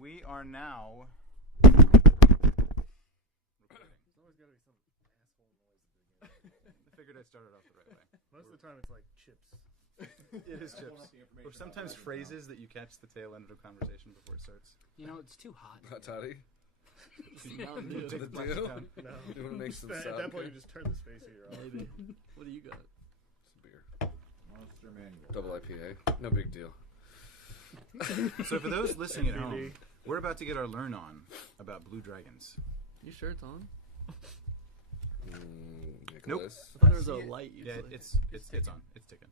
We are now. There's always got to be some asshole noise at the beginning. I figured I started off the right way. Most of the time it's like chips. It is chips. Or sometimes phrases that you catch the tail end of a conversation before it starts. You know, it's too hot. Hot toddy? Mountain Dew. The Black deal? Town. No. You want to make some At sound? that point, you just turn the space heater off. Maybe. What do you got? Some beer. Monster Manual. Double IPA. No big deal. So for those listening at home, MVD. we're about to get our learn on about blue dragons. You sure it's on? Nicholas. I thought there was a light. Yeah, Usually. it's on. It's ticking.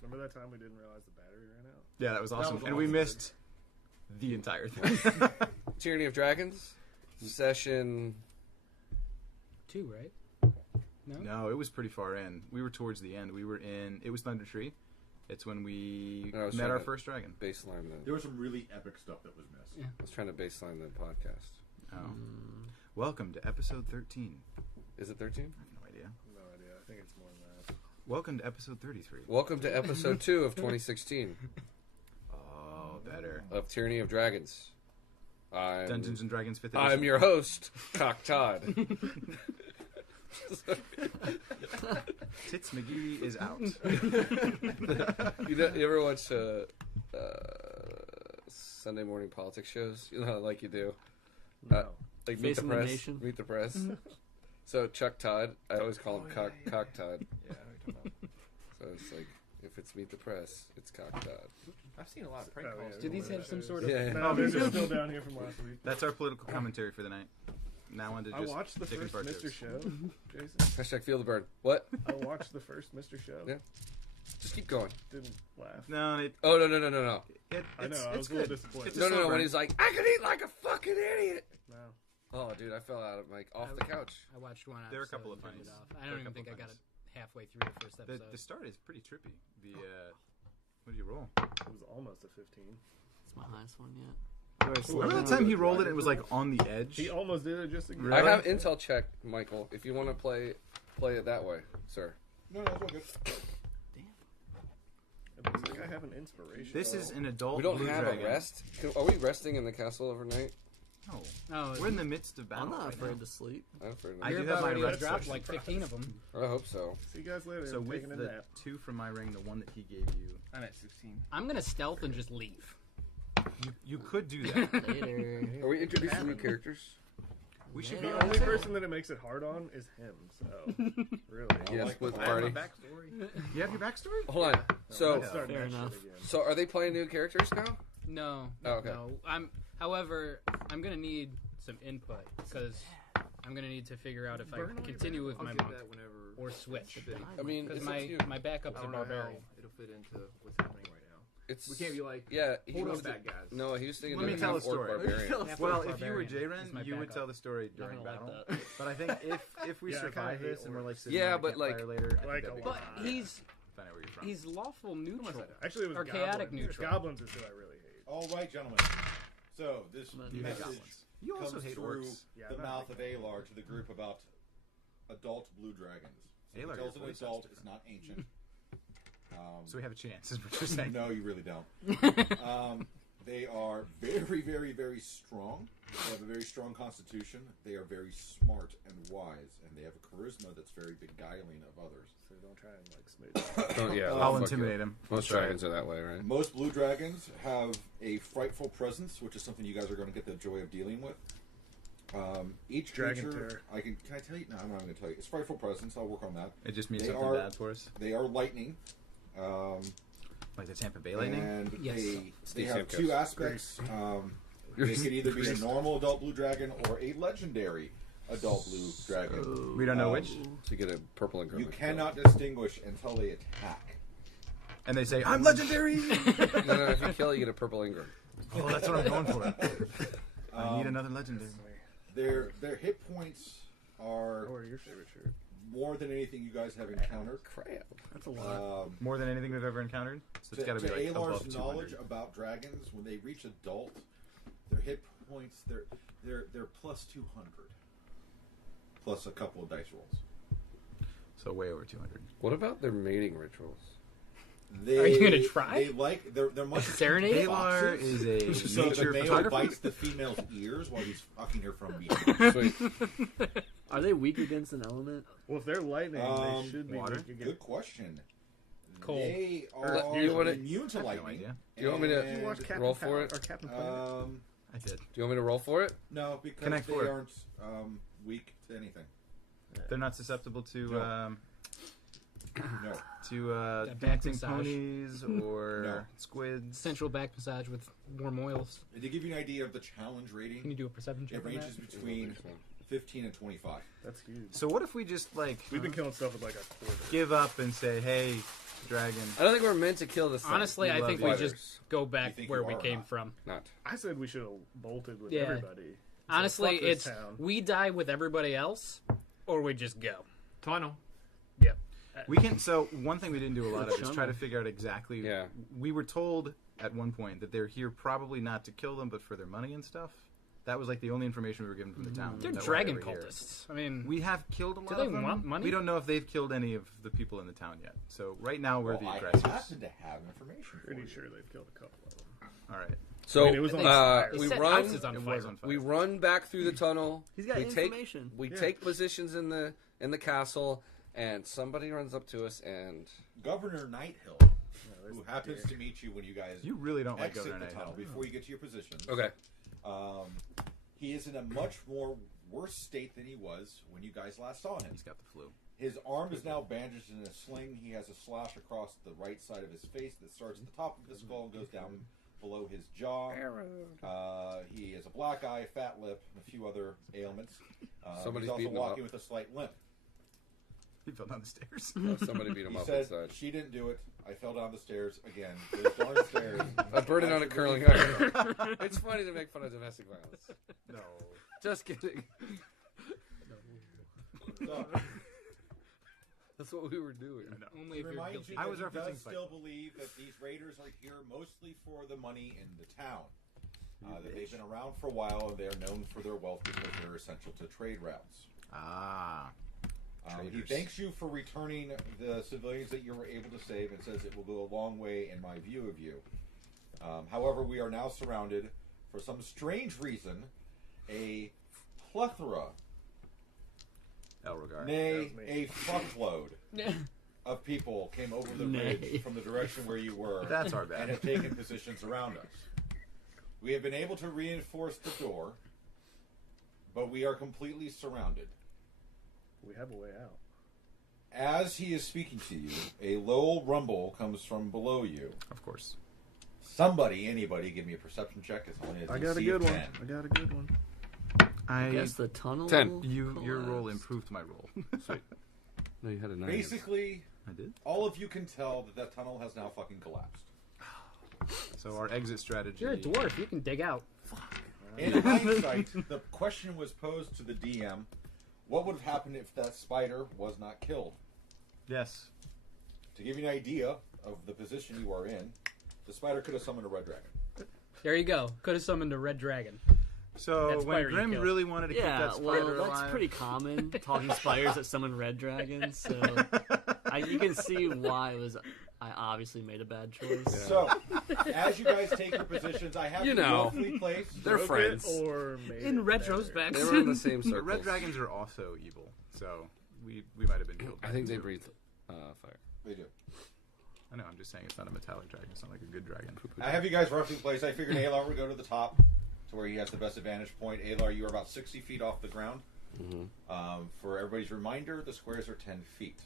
Remember that time we didn't realize the battery ran out? Yeah, that was awesome. was And we awesome. missed the entire thing. Tyranny of Dragons. Session. 2, right? No? No, it was pretty far in. We were towards the end. We were in. It was Thunder Tree. It's when we I was met trying our to first dragon. Baseline There was some really epic stuff that was missed. Yeah. I was trying to baseline the podcast. Oh. Welcome to episode 13. Is it 13? I have no idea. No idea. I think it's more than that. Welcome to episode 33. Welcome to episode 2 of 2016 Oh, better. of Tyranny of Dragons. I'm Dungeons and Dragons 5th edition. I'm your host, Cock Todd. Tits McGee is out. You ever watch Sunday morning politics shows? You know, like you do. No. Like Face of the Press. Nation. Meet the Press. So Chuck Todd, I always call him Cock Todd. Yeah, I don't know. So it's like, if it's Meet the Press, it's Cock Todd. I've seen a lot of prank Oh, calls. yeah. Do these have some sort of... Yeah. No, these are still down here from last week. That's our political commentary for the night. Now on to I just watched the chicken first fart Mr. jokes. Show, Jason. Hashtag feel the burn. What? I watched the first Mr. Show. Yeah. Just keep going. Didn't laugh. No, it, Oh, no. I know, I it's was a little good. disappointed. It's a No, slow when burn. he's like, I could eat like a fucking idiot. No. Oh, dude, I fell out of off the couch. I watched one episode. There are a couple of and turned funnies. it off. There I are don't a even couple think I of got it funnies. halfway through the first episode. The start is pretty trippy. What did you roll? It was almost a 15. It's my highest one yet. Remember that time he rolled it and it was like on the edge? He almost did it just again. Really? I have intel check, Michael. If you want to play it that way, sir. No, it's all good. It looks like I have an inspiration. This is an adult We don't blue have dragon. a rest. Are we resting in the castle overnight? No. Oh, We're in the midst of battle. I'm not right afraid now. to sleep. I'm afraid I not. do You've have my already rest dropped session. like 15 of them. I hope so. See you guys later. So I'm with taking a the nap. 2 from my ring, the 1 that he gave you, I'm at 16. I'm going to stealth and just leave. you could do that. Later. Are we introducing new characters? We should Yeah. be The only person that it makes it hard on is him. So really, Yes, like with that. party. Backstory. You have your backstory? Hold on. So, let's start Fair that shit enough. again. so are they playing new characters now? No. Oh, okay. No. However, I'm going to need some input because I'm going to need to figure out if I continue with my monk or switch. I mean, Because it's up to you. my backup's a barbarian. It'll fit into what's happening right now. It's We can't be like, yeah. He hold was up, bad guys. No, he was thinking Let me of tell a half orc story. barbarian. Well, Half-orc if you were barbarian is my J-Ren, you would backup. tell the story Not during gonna like battle. that. But I think if we Yeah, I kinda survive hate this and we're like sitting Yeah, around a but, like- campfire later, I Like think that'd a be lot. But he's find out where you're from. he's lawful neutral. Actually, it was Or chaotic goblins. neutral. Goblins is who I really hate. All right, gentlemen. So this You hate message goblins. You also comes hate through orcs. Yeah, the I'm not mouth of Alar to the group about adult blue dragons. So Alar, he tells your an voice adult sounds it's not ancient. So we have a chance, is what you're saying. No, you really don't. They are very, very, very strong. They have a very strong constitution. They are very smart and wise, and they have a charisma that's very beguiling of others. So don't try and like smooth. Oh, yeah, I'll fuck intimidate you. him. Most dragons are that way, right? Most blue dragons have a frightful presence, which is something you guys are going to get the joy of dealing with. Each Dragon creature, terror. can I tell you? No, I'm not going to tell you. It's frightful presence. I'll work on that. It just means They something are- bad for us. They are lightning. Like the Tampa Bay Lightning? And Yes. they Steve have Simcox. two aspects. They could either be a normal adult blue dragon or a legendary adult blue dragon. We don't know which. So you get a purple and You green. cannot distinguish until they attack. And they say, I'm legendary! No, if you kill, you get a purple Ingram. Oh, that's what I'm going for. I need another legendary. Their hit points are Or your favorite shirt. more than anything you guys have encountered. Crap. That's a lot. More than anything we've ever encountered? So it's To got to be like above Alar's 200. knowledge about dragons, when they reach adult, their hit points they're plus 200, plus a couple of dice rolls. So way over 200. What about their mating rituals? Are you gonna try? They're much Serenade? Valar is a so nature the male photographer. bites the female's ears while he's fucking her from behind. Sweet. Are they weak against an element? Well, if they're lightning, they should be water? weak against. Good question. Cold. They Earth. are You wanna- immune to No lightning. idea. Do you want me to Did you watch Captain roll Power, for it? or Captain Planet? I did. Do you want me to roll for it? No, because Connect they four. aren't weak to anything. They're not susceptible to No. That back dancing massage. ponies or No. squids. Central back massage with warm oils. To give you an idea of the challenge Can rating, you do a perception check it on that? ranges between 15 and 25. That's huge. So what if we just We've been killing stuff with like a quarter. give up and say, "Hey, dragon"? I don't think we're meant to kill this thing. Honestly, I love think we fighters. just go back You think where you we are or came not? from. Not. I said we should have bolted with Yeah. everybody. Honestly, fuck this it's town. we die with everybody else, or we just go. Tunnel. Yep. We can. So one thing we didn't do a lot of is Jungle. try to figure out exactly. Yeah. We were told at one point that they're here probably not to kill them, but for their money and stuff. That was like the only information we were given from the town. They're that why dragon they were here. cultists. I mean, We have killed a lot they of them. want money? We don't know if they've killed any of the people in the town yet. So right now we're the I aggressors. happen to have information for Pretty you. sure they've killed a couple of them. All right. So I mean, it was on fire. they we set run. houses on It fire. was on fire. We run back through the tunnel. He's got we information. We take positions in the castle, and somebody runs up to us and Governor Nighthill, who happens to meet you when you guys You really don't like exit Governor the tunnel Nighthill. before you get to your positions. okay. He is in a much more worse state than he was when you guys last saw him. He's got the flu. His arm is now bandaged in a sling. He has a slash across the right side of his face that starts at the top of his skull and goes down below his jaw. He has a black eye, fat lip, and a few other ailments. Somebody's he's also beating him walking up. with a slight limp. He fell down the stairs. Somebody beat him He up said, inside. "She didn't do it. I fell down the stairs again. Those darn stairs." I burned it on a should curling leave. iron. It's funny to make fun of domestic violence. No. Just kidding. So, That's what we were doing. Only if you're remind guilty. you I that was he referencing does still believe that these raiders are here mostly for the money in the town. That they've been around for a while and they are known for their wealth because they're essential to trade routes. Ah. He Traitors. thanks you for returning the civilians that you were able to save and says it will go a long way in my view of you. However, we are now surrounded, for some strange reason, a plethora, Elregard. nay, That was a fuckload of people came over the Nay. ridge from the direction where you were That's our and bad. have taken positions around us. We have been able to reinforce the door, but we are completely surrounded. We have a way out. As he is speaking to you, a low rumble comes from below you. Of course. Somebody, anybody, give me a perception check. As long as I you got a see good one. 10. I got a good one. I guess the tunnel. 10. Your roll collapsed. improved my roll. No, you had a 9. Basically, I did. all of you can tell that that tunnel has now fucking collapsed. So our exit strategy. You're a dwarf. You can dig out. In hindsight, the question was posed to the DM: what would have happened if that spider was not killed? Yes. To give you an idea of the position you are in, the spider could have summoned a red dragon. There you go. Could have summoned a red dragon. So That when spider you Grim killed. really wanted to keep Yeah, that spider well, that's alive, pretty common. Talking spiders that summon red dragons, so you can see why I obviously made a bad choice. So, as you guys take your positions, I have You you know. roughly placed. They're friends. Or made In it retrospect, They were in the same but circles. red dragons are also evil. So we might have been killed. I think they breathe fire. They do. I know. I'm just saying it's not a metallic dragon. It's not like a good dragon. I have you guys roughly placed. I figured Alar would go to the top, to where he has the best advantage point. Alar, you are about 60 feet off the ground. For everybody's reminder, the squares are 10 feet.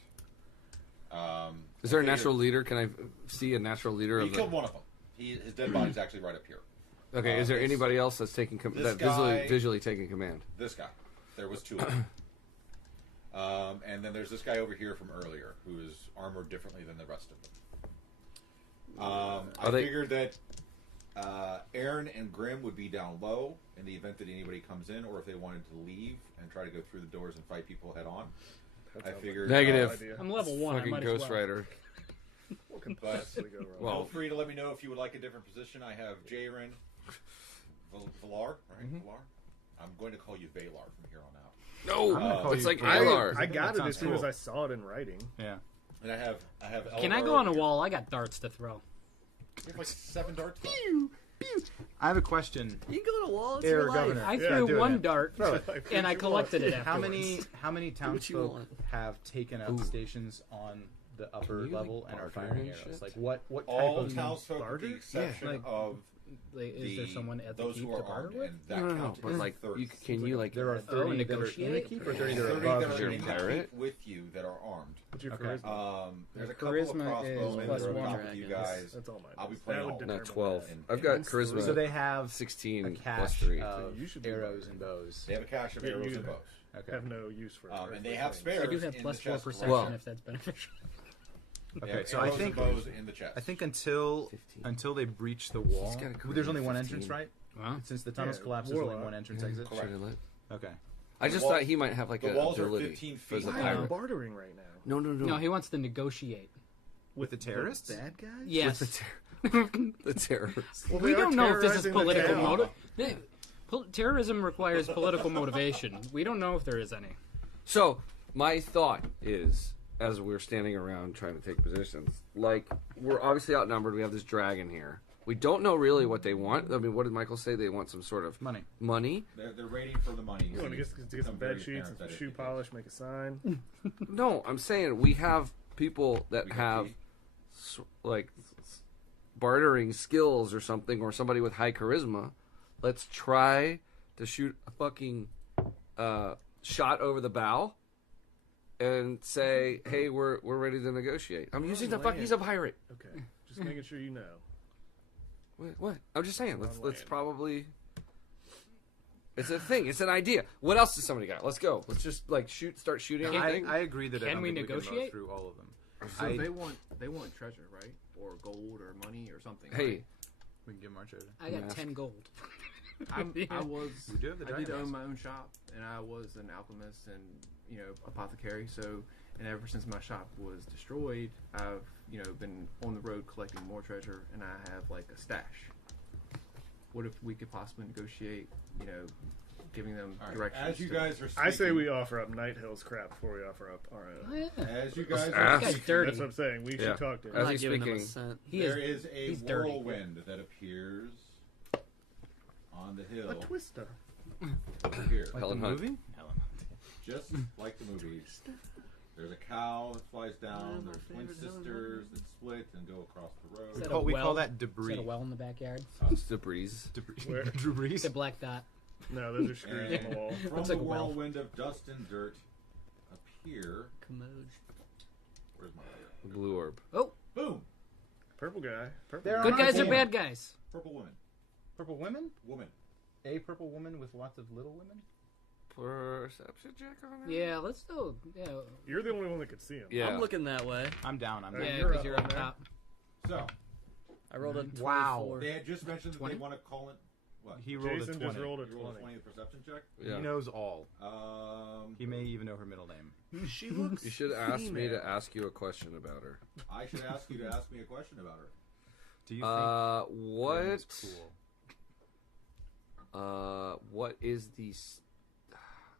Is there a natural leader? Can I see a natural leader He of the? killed one of them. His dead body's actually right up here. Okay, is there It's- anybody else that's taking this that guy- visually taking command? This guy. There was two of them. And then there's this guy over here from earlier, who is armored differently than the rest of them. I figured that Aaron and Grim would be down low in the event that anybody comes in, or if they wanted to leave and try to go through the doors and fight people head on. I figured Negative. I'm level 1. I Fucking might Ghost as well. Rider. What can But- possibly go wrong? Well- feel free to let me know if you would like a different position. I have Jaren, Valar, right? Valar. I'm going to call you Valar from here on out. No, gonna call it's you like Valar. Ilar. I got That it as sounds soon as cool. I saw it in writing. Yeah. And I have. Can I go on a wall? I got darts to throw. You have like 7 darts. I have a question. You can go on a wall. It's Air your life. Governor. I do threw it, one man. dart, Throw it. and I collected it How afterwards. many townsfolk want? have taken up stations on the upper Can you, level like, and are barter firing and arrows? shit? Like what type All of townsfolk, with barter? the exception like- of Like, is there someone at the those keep who to are barter armed, with? and that No, counts but as like, 30. can you like? there are 30 that are in the negotiate? keep or 30 that are 30 above that are You're in a the pirate? keep with you that are armed. What's your Okay. charisma? There's a Charisma couple of is crossbowmen plus that are one. on top of you guys. That's all mine. I'll be is. playing That would all. determine Not 12. that. I've got Against charisma. So they have 16 a plus cache 3. of you should be arrows right. and bows. They have a cache of Yeah, arrows you and bows. Okay. Have no use for it. And they have spares. I do have in plus the 4 chest perception Well- if that's beneficial. They Okay, have so I arrows think and bows in the chest. I think until 15. they breach the wall, gotta go there's to only one 15. entrance, right? Wow. Since the tunnels Yeah, collapse, there's only warlock. one entrance Yeah. exit. Correct. Okay. I just wall- thought he might have like the a walls are ability 15 as a feet. Why are pirate. you bartering right now? No. No, he wants to negotiate. With the terrorists? Bad guys? Yes. The terrorists. Well, we they are don't know if this is terrorizing the political town. motive. Terrorism requires political motivation. We don't know if there is any. So my thought is, as we're standing around trying to take positions, like we're obviously outnumbered. We have this dragon here. We don't know really what they want. I mean, what did Michael say? They want some sort of Money. money. They're waiting for the money. You want to get some Become very bed sheets apparent and that shoe it- polish, make a sign. No, I'm saying we have people that We got have tea. like bartering skills or something, or somebody with high charisma. Let's try to shoot a fucking shot over the bow and say, "Hey, we're ready to negotiate." I'm using the fuck. land. He's a pirate. Okay, just making sure you know. What? I'm just saying. Let's land. probably. It's a thing. It's an idea. What else does somebody got? Let's go. Let's just like start shooting everything. I agree that I Can don't we think we can negotiate? mow through all of them. So I- they want treasure, right? Or gold or money or something. Hey, right? We can give them our treasure. I got Mask. 10 gold. I was. We do have the I did dragon own mask. my own shop, and I was an alchemist and apothecary. So, and ever since my shop was destroyed, I've been on the road collecting more treasure, and I have like a stash. What if we could possibly negotiate? Giving them All right, directions. as you guys are speaking, I say we offer up Night Hill's crap before we offer up our Oh, own. yeah. as you guys This are guy's speaking, dirty. That's what I'm saying. We Yeah. should talk to As I'm him. not he's giving them a speaking- cent. He there is. is a he's dirty. whirlwind that appears on the hill A twister. over here. Like Helen the Hunt. movie? Just like the movies. There's a cow that flies down. There's twin sisters that split and go across the road. Is that a We well? call that Is debris. that a well in the backyard? it's the breeze. Debris. Where? Debris. It's a black dot. No, those are screws on the wall. From Looks the like a well. whirlwind of dust and dirt appear. Commode. Where's my lighter? Blue orb. Oh, Boom! Purple guy. Purple. There guy. good are guys or team. bad guys? Purple woman. Purple women? Woman. A purple woman with lots of little women? Perception check on it. Yeah, let's do. Yeah, You're the only one that could see him. Yeah. I'm looking that way. I'm down. I'm down. yeah, you're because up you're on up there. top. So, I rolled a 24. Wow. they had just mentioned that 20? they want to call it. What? He rolled Jason a 20. just rolled a You rolled a 20. 20 perception check? Yeah. He knows all. Um, He may even know her middle name. She looks. You should ask me female. to ask you a question about her. I should ask you to ask me a question about her. Do you think What? Gwen is cool?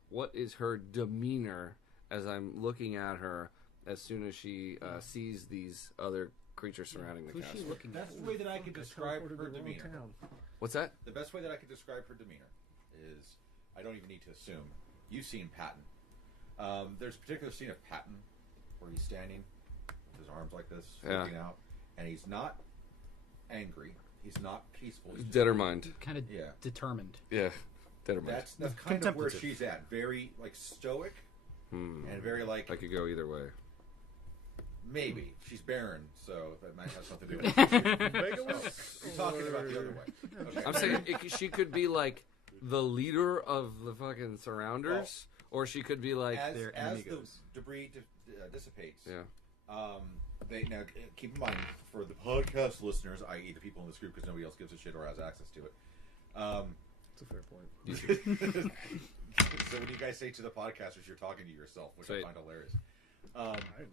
What is her demeanor as I'm looking at her as soon as she sees these other creatures surrounding the Who's she castle? looking That's for? the way that I can describe Teleported to her the wrong demeanor. town. What's that? The best way that I can describe her demeanor is, I don't even need to assume. You've seen Patton. There's a particular scene of Patton where he's standing with his arms like this, Yeah. sticking out, and he's not angry. He's not peaceful. He's just- Determined. Kind of Yeah. determined. Yeah. Determined. That's kind of where Contemplative. she's at. Very like stoic Hmm. and very like I could go either way. maybe she's barren, so that might have something to do with it. You're talking about the other way. Okay. I'm saying she could be like the leader of the fucking surrounders, or she could be like, as their the enemigos. debris dissipates. yeah. They now keep in mind for the podcast listeners, i.e., the people in this group, because nobody else gives a shit or has access to it. That's a fair point. So when you guys say to the podcasters, you're talking to yourself, which Right. I find hilarious.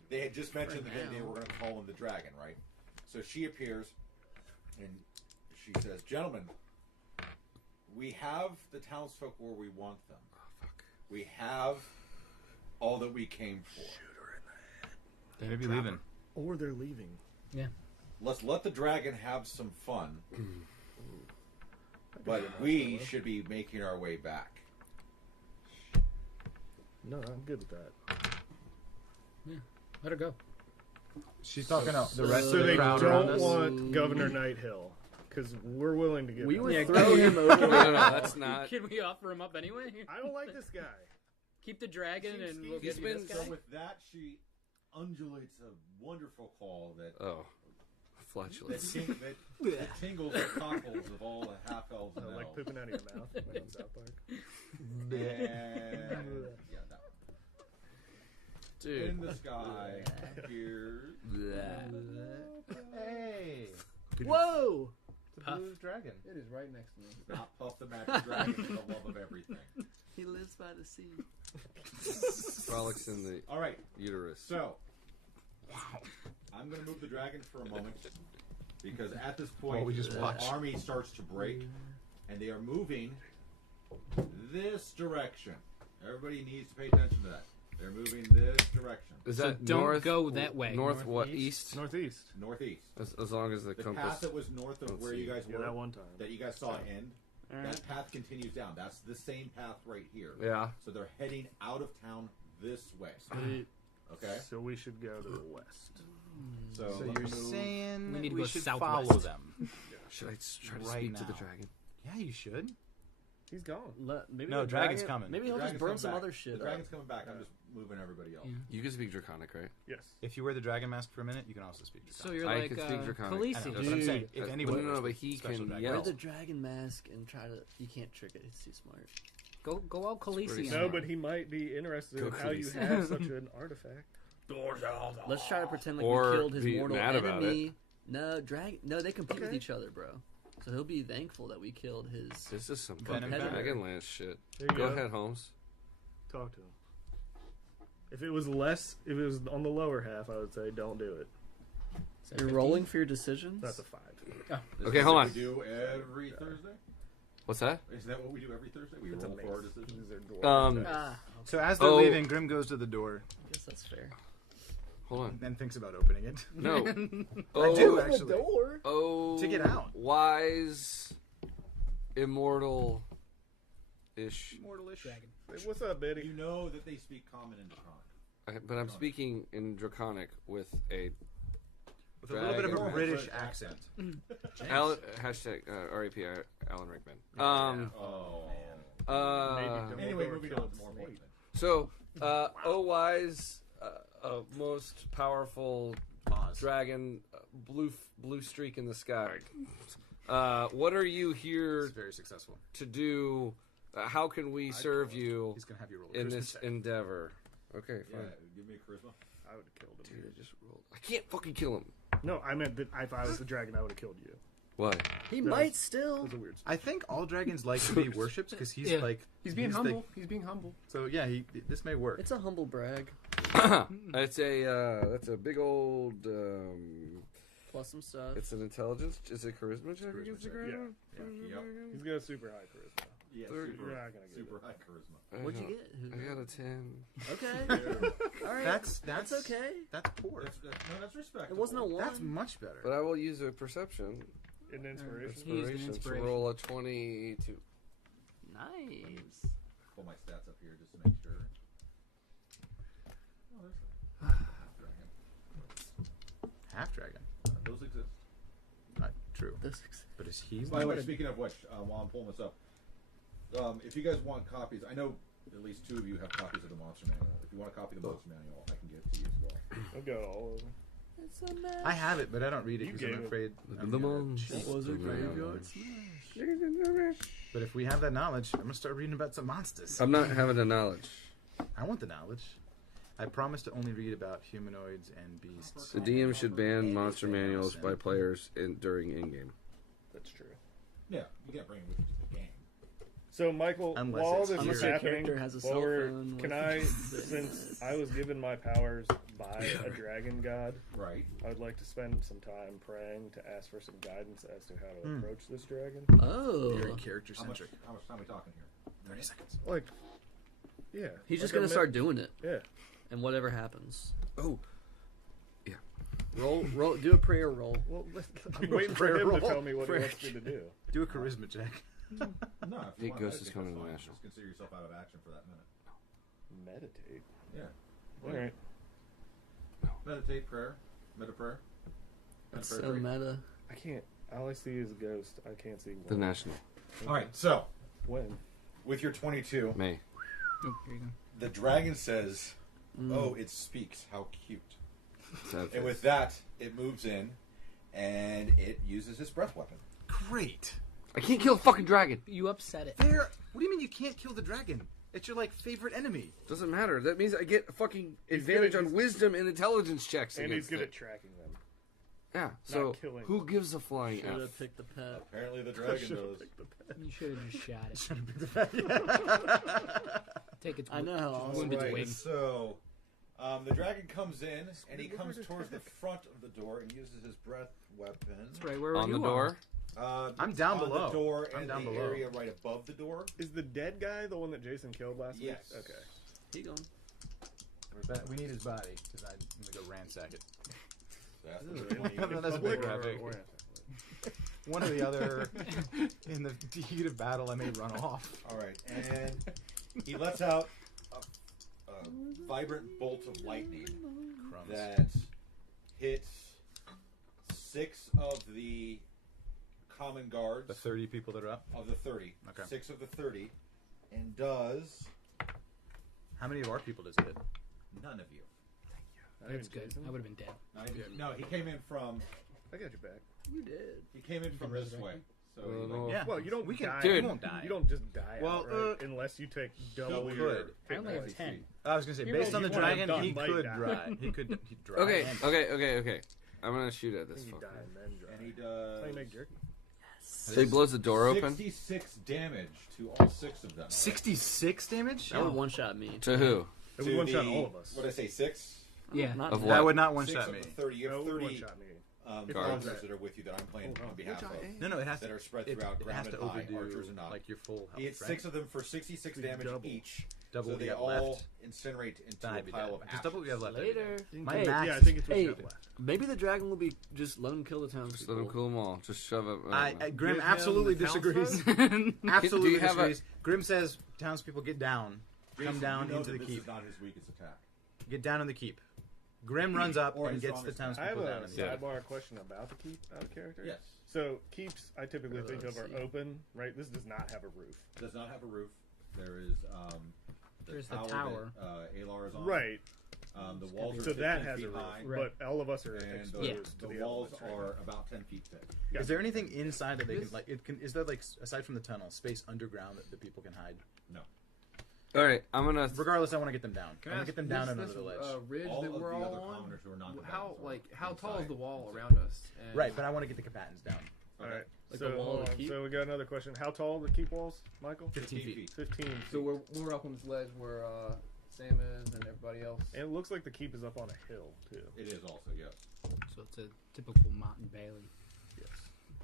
They had just mentioned that they were going to call in the dragon, right? So she appears and she says, "Gentlemen, we have the townsfolk where we want them. We have all that we came for. They may be leaving. Or they're leaving. Let's let the dragon have some fun. But we should be making our way back. No, I'm good with that. Let her go. She's talking out the rest So of they the crowd around don't us. want Governor Nighthill because we're willing to give. We him. would throw him over. No, that's not. Can we offer him up anyway? I don't like this guy. Keep the dragon and we'll He's give you been- this So guy. with that, she undulates a wonderful call that Oh, flatulence. that tingles the cockles of all the half elves and Like elves. pooping out of your mouth, like in South Park. And yeah, that. In Dude. the sky, here. Hey, Whoa! it's a blue dragon. It is right next to me. Not Puff the Magic Dragon for the love of everything. He lives by the sea. Frolics in the All right, uterus. so I'm going to move the dragon for a moment because at this point, Well, we just the watched. army starts to break, and they are moving this direction. Everybody needs to pay attention to that. They're moving this direction, Is So that don't north? go that way. North what? East? Northeast. northeast. As long as the The path compass. that was north of Let's where you see. guys Yeah, were, that one time. that you guys saw end, Alright. that path continues down. That's the same path right here. Yeah. So they're heading out of town this way. Okay? So we should go to the west. So, So let you're me move- saying We need to we go should southwest. follow them? Should I try to Right speak to the now. dragon? Yeah, you should. He's gone. Maybe No, the dragon's dragon- coming. Maybe The he'll just dragon's burn coming some back. other shit The up. dragon's coming back. I'm just moving everybody else. Yeah. You can speak Draconic, right? Yes. If you wear the dragon mask for a minute, you can also speak. So Draconic. you're I like can speak Draconic. I know, Khaleesi. that's what I'm saying. If Dude. anyone, No, wears but the he special can dragon yell. Wear mask. the dragon mask and try to. You can't trick it. It's too smart. Go out pretty Khaleesi. No, on but her. he might be interested Go in how you Khaleesi. have such an artifact. Let's try to pretend like Or we killed his be mortal mad about enemy. No, No, they compete with Okay. each other, bro. So he'll be thankful that we killed his. This is some Venom fucking Venom. Dragonlance shit. There you Go go. ahead, Holmes. Talk to him. If it was on the lower half, I would say don't do it. Is that You're 15? rolling for your decisions. That's a 5. This Okay, is hold what on. we do every Thursday? What's that? Is that what we do every Thursday? We It's a roll mace. for our decisions? These are dwarves. Ah, So as they're Oh. leaving, Grim goes to the door I guess that's fair. Hold on. and then thinks about opening it. No. I do actually. door. Oh. To get out. Wise, immortal-ish. Mortalish. Dragon. Hey, what's up, Betty? You know that they speak common and Draconic. But I'm speaking in Draconic with a With a little bit of a Dragon. British accent. Alan, hashtag RAP Alan Rickman. Oh. Anyway, moving on to more important things. So, oh wise, most powerful Pause. dragon, blue streak in the sky. What are you here It's very successful. to do? How can we serve you He's gonna have you roll a in charisma this check. endeavor? Okay, Yeah, fine. give me a charisma. I would have killed him. Dude, I just rolled. I can't fucking kill him. No, I meant that if I was the dragon, I would have killed you. Why? He That might was- still. That's a weird. I think all dragons like to be worshipped because he's Yeah. like He's being the- humble. He's being humble. so yeah, this may work. It's a humble brag. It's a that's a big old. Plus some stuff. It's an intelligence. Is it charisma check against the check, dragon? Yep. He's got a super high charisma. Yeah, Thirty. super, You're not gonna get super it. high charisma. What'd you get? I got a 10. Okay. All right. That's okay. That's poor. That's respectable. It wasn't a 1. That's much better. But I will use a perception. An inspiration. He used an To inspiration. roll a 22. Nice. Pull my stats up here just to make sure. Oh, there's a dragon. Half dragon. Those exist. Not true. This But is he? By the way, speaking of which, while I'm pulling this up, if you guys want copies, I know at least 2 of you have copies of the Monster Manual. If you want a copy of the Monster Manual, I can give it to you as well. I've got all of them. It's a mess. I have it, but I don't read it You because gave I'm it. afraid. I'm The gonna Mons. cheat. What was it? The Graveyard Mons. But if we have that knowledge, I'm gonna start reading about some monsters. I'm not having the knowledge. I want the knowledge. I promise to only read about humanoids and beasts. The DM should ban monster manuals by players during in-game. That's true. Yeah, you can't bring it with you to the game. So, Michael, Unless while it's this Unless is your happening, character has a while cell we're- phone can with- I, since I was given my powers by a dragon god, Right. I would like to spend some time praying to ask for some guidance as to how to approach this dragon. Oh. Very character How much centric. time are we talking here? 30 seconds. Like, yeah. He's just like gonna a start doing it, Yeah. and whatever happens. Oh, Roll. Do a prayer roll. Well, I'm waiting for him to tell me what he Prayer. wants me to do. Do a charisma check. No, if you Hey, want Ghost is meditate, coming that's to fine. National. Just consider yourself out of action for that minute. Meditate. Yeah. All right. Meditate, prayer, meta prayer. That's Meta so prayer. meta. I can't. All I see is a ghost. I can't see The when. National. All right. So When? with your 22, May. Oh, here you go. the dragon says, "Oh, it speaks. How cute." Sad And with face. that, it moves in, and it uses its breath weapon. Great. I can't kill a fucking dragon. You upset it. There. What do you mean you can't kill the dragon? It's your favorite enemy. Doesn't matter. That means I get a fucking advantage good at- on wisdom and intelligence checks. And he's against good it. at tracking them. Yeah. So killing. who gives a flying Should F? have picked the pet. Apparently, the dragon does. You should have just shot it. Take its I know how awesome. wounded Right. wing. So, the dragon comes in, and he comes towards the front of the door and uses his breath weapon. That's right where On you the door. I'm down on below. the door I'm and down the below. area right above the door. Is the dead guy the one that Jason killed last Yes. week? Okay. Keep going. We need his body because I'm gonna go ransack it. That's This is the really- 20 That's a bit graphic. Or- One or the other. In the heat of battle, I may run off. All right, and he lets out a vibrant bolt of lightning Crumbs. that hits 6 of the common guards The 30 people that are up. of the 30. Okay. 6 of the 30, and does How many of our people does it hit? none of you. That's good. I would have been dead. Not even- no, he came in from I got your back. You did. this way. So he, Well, Yeah. Well, you don't We can. die. Dude. You won't die. You don't just die Well, outright unless you take double Double your your- hit I only have points. 10. I was gonna say, You based on the rolled- dragon, you he might could die. dry. He'd dry. Okay. and- Okay. I'm gonna shoot at I this think you die fucker. and then dry. and he That's how you make does jerky. So he blows the door open. 66 damage to all 6 of them. 66 damage. That would one shot me. To who? It To would one shot the- all of us. What did I say? 6. Yeah. Not Of that. what? That would not one 6 shot of me. the 30. You No, have it would 30 one shot me. If guards I was that are with you that I'm playing on behalf of. No, it has That to. are spread It, throughout it ground has to and high, overdo archers and not. your full health. He hits right? 6 of them for 66 damage double. each. Double so what they you have all left. incinerate into Then a I'd be pile dead. of ashes. Just double what you have left. Later. My Hey, max. Yeah, I think it's what Hey. you have left. Maybe the dragon will be just let him kill the townspeople. Just let him kill them all. Just shove it. Grim Give him absolutely the disagrees. townsfolk? Absolutely Do you have a- disagrees. Grim says townspeople get down. Jason, Come down you know into that the this keep. is not his weakest attack. Get down in the keep. Grim runs up Or and his gets the strongest I have townspeople a down. in the keep. sidebar question about the keep out of character. Yes. So keeps I typically think of let's are see. open, right? This does not have a roof. Does not have a roof. There is There's the tower. tower. That, Alar is on. Right. The walls are So that 15 has a feet roof. high. Right. But all of us are And exposed to the the walls elements, right? are about 10 feet thick. Yeah. Is there anything inside that they can like? It can. Is there aside from the tunnel, space underground that the people can hide? No. All right, I'm gonna. Regardless, I want to get them down. Can I I want to ask, get them down this, and this, under the ledge. ridge All that of we're the all other on. commoners who are non-combatants How are tall is inside. the wall around us? And Right, but I want to get the combatants down. All right. Like so the wall hold of the on. keep? So we got another question. How tall are the keep walls, Michael? 15 feet. 15 feet. So we're up on this ledge where Sam is and everybody else. And it looks like the keep is up on a hill too. It is also, yes. So it's a typical Mountain Bailey. Yes.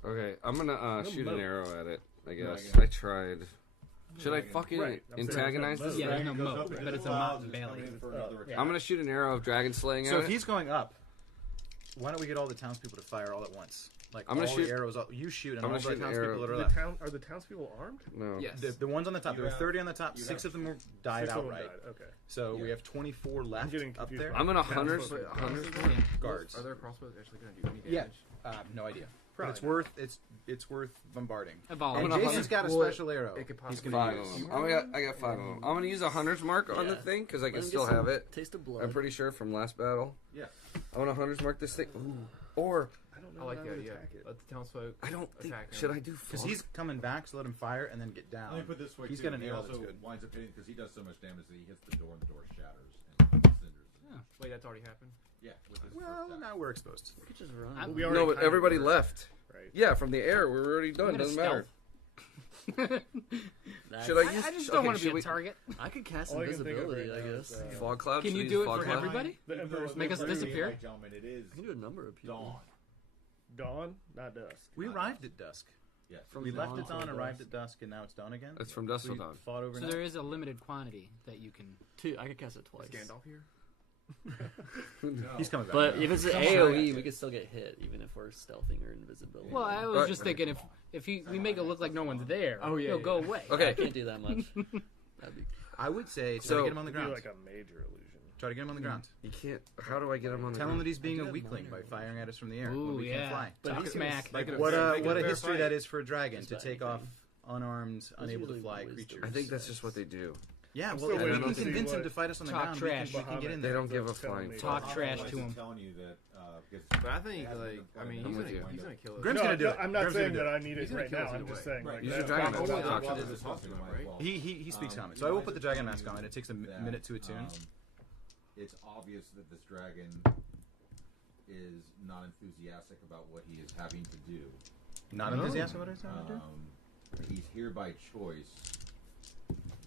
Okay, I'm gonna No shoot an moat. arrow at it. I guess again. I tried. Should I fucking Right, I'm saying antagonize there's this no Yeah, thing? there's no Goes moat, up into but the it's a clouds, Mountain it's coming Bailey. in for another attack. I'm gonna shoot an arrow of dragon slaying So at if it. he's going up, why don't we get all the townspeople to fire all at once? Like I'm gonna all shoot- the arrows. You shoot, and I'm all gonna the shoot an townspeople arrow. that are The left. are the townspeople armed? No. Yes. The ones on the top, You there were have- 30 on the top. you 6 have- of them were died 6 of them outright. died. Okay. So we Yeah. have 24 left getting up confused there. by I'm gonna Townsfolk. hundred Guards. Are their crossbows actually going to do any Yeah. damage? No idea. But Probably it's not. worth it's worth bombarding. Evolve. I'm And gonna Jason's got a Well, special arrow. it could He's possibly gonna five of use. them. I got 5 of them. I'm gonna use a hunter's mark on the Yeah. thing because I Let can him still get some have it. Taste of blood. I'm pretty sure from last battle. Yeah. I want to hunter's mark this thing. Ooh. Or I don't know I like how the to idea. attack it. Let the townsfolk I don't think. attack him. Should I do? Because fog? he's coming back, so let him fire and then get down. Let me put it this way, He's too. got an He arrow also that's good. winds up hitting because he does so much damage that he hits the door and the door shatters and cinders. Wait, that's already happened. Yeah. With his Well, first attack. now we're exposed. We could just run. I'm- We already No, but kind of everybody were, left. Right. Yeah, from the air, we're already I'm done. gonna Doesn't matter. That's- Should I use? I just don't okay, want to should be we- a target. I could cast All I can think of invisibility, right I now guess. is, Fog cloud. Can Should you we do use it fog for cloud? everybody? The Emperor's Make us New Groove. disappear? Ladies and gentlemen, it is I can do a number of people. dawn. Dawn, not dusk. We arrived at dusk. Yes. From We left dawn at till dawn, dusk. arrived at dusk, and now it's dawn again. It's from dusk till We dawn. fought So overnight. there is a limited quantity that you can. 2. I could cast it twice. Is Gandalf here? He's coming back. But now. if it's an Come on. AOE, we could still get hit, even if we're stealthing or invisibility. Well, I was just thinking if we make it look like no one's there, he'll go away. Okay. I can't do that much. That'd be... I would say try So- to get him on the It'd be ground. like a major illusion. Try to get him on the ground. You can't. How do I get him on the Tell him ground? that he's being I a do have weakling by minor. firing at us from the air. Ooh, when we yeah. can't fly. Talk smack. Make it a What fair- a make it what a fair history fight. that is for a dragon to Just take about off unarmed, unable to usually fly wisdom. creatures. I think that's just what they do. Yeah, I'm well, still if waiting we can to see convince him what to fight us on the Talk ground, trash. we can get in They there. don't give a Telling flying me. Talk Well, trash I'm to him. telling you that because But I think, like, I mean, I'm with you. he's gonna kill us. Grim's no, gonna do no, it. I'm not Grim's saying gonna that do I need it He's gonna right kill now. us I'm either just way. saying. Right. Like, Use that- your dragon that- mask. that- Talk that- to this is talking about, right? He speaks common, so I will put the dragon mask on. It takes a minute to attune. It's obvious that this dragon is not enthusiastic about what he is having to do. Not enthusiastic about what he's trying to do. He's here by choice,